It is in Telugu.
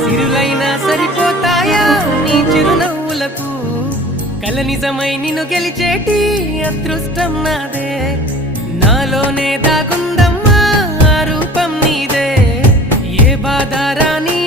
సిరులైనా సరిపోతాయా నీ చిరునవ్వులకు కల నిజమై నిన్ను గెలిచేటి అదృష్టం నాదే నాలోనే దాగుందమ్మా ఆ రూపం నీదే ఏ బాధ రాని